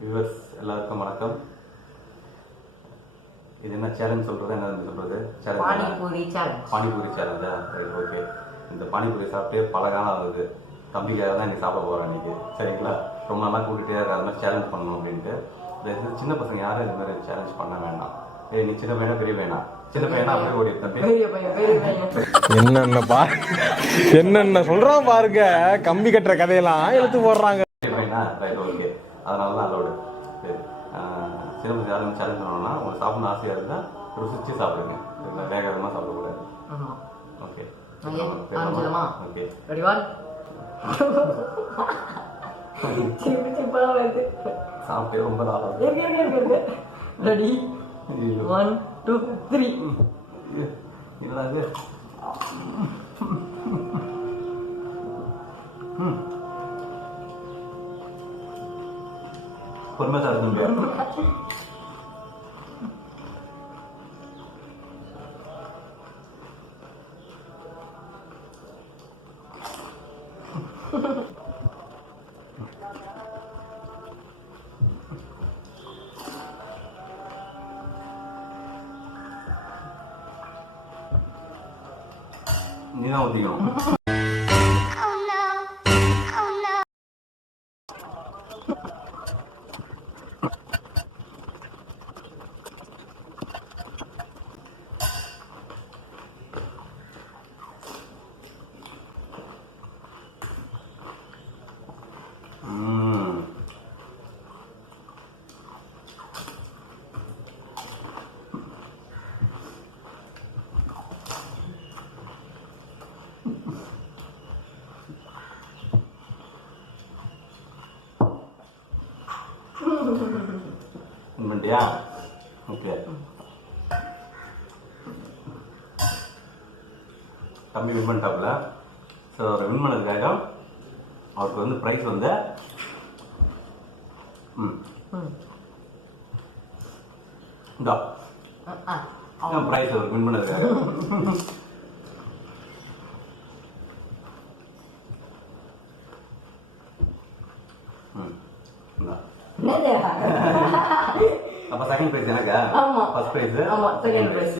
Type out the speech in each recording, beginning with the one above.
Viewers எல்லாருக்கும் வணக்கம். இது என்ன சேலஞ்ச் சொல்றது, என்ன சொல்றது? பானிபூரி சேலஞ்ச். பானிபூரி சேலஞ்சா? சரி, ஓகே. இந்த பானிபூரி சாப்பிட்டு பல காலம் ஆகுது. தம்பிக்காக தான் இன்னைக்கு சாப்பிட போறேன் இன்னைக்கு. சரிங்களா? ரொம்ப நாளாக கூட்டிகிட்டே இருக்க, அது மாதிரி சேலஞ்ச் பண்ணணும் அப்படின்ட்டு. சின்ன பசங்க யாரும் இது மாதிரி சேலஞ்ச் பண்ண வேண்டாம். நீ சின்ன பையனா பெரிய பையனா? சின்ன பையனா அப்படியே ஓடி தம்பி. என்னென்ன சொல்றான் பாருங்க, கம்பி கட்டுற கதையெல்லாம் எடுத்து போடுறாங்க. பையனா? Right, okay. அதனால தான் அலோடு. சரி, சின்ன பசங்க யாரும் சேலஞ்ச் பண்ணணும்னா உங்களுக்கு சாப்பிடணும் ஆசையாக இருந்தால் ருசிச்சு சாப்பிடுங்க. வேக வேகமாக சாப்பிடக்கூடாது. Okay okay. சாப்பிட்டே ரொம்ப நாளாக. ரெடி, 1 2 3. என்னது? பொறுமை சார் முடியாது. நீதான் ஊத்திக்கணும். பண்ணிட்டியா? ஓகே. தம்பி வின் பண்ணிட்டாப்புல. ஸோ அவர் வின் பண்ணதுக்காக அவருக்கு வந்து ப்ரைஸ் வந்து இந்தா ப்ரைஸ் அவருக்கு வின் பண்ணதுக்காக. அப்ப செகண்ட் பிரைஸ் எனக்கு. ஆமா, ஃபர்ஸ்ட் பிரைஸ். ஆமா, செகண்ட் பிரைஸ்.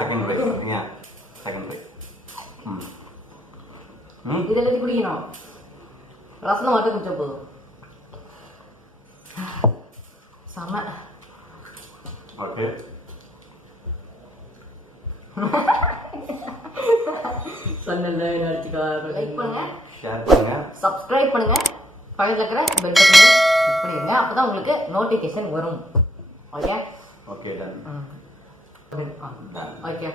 Second prize. ஏன் செகண்ட் பிரைஸ்? இதெல்லாம் எது குடிக்கணும்? ரசம் மட்டும் குடிச்சா போதும். செம. ஓகே. சொன்னல நடிச்சுக்கார. லைக் பண்ணுங்க, ஷேர் பண்ணுங்க, சப்ஸ்கிரைப் பண்ணுங்க, பக்கத்துல இருக்கிற பெல் பட்டனை கிளிக் பண்ணிடுங்க. அப்பதான் உங்களுக்கு நோட்டிஃபிகேஷன் வரும். Okay okay. டன். ஓகே.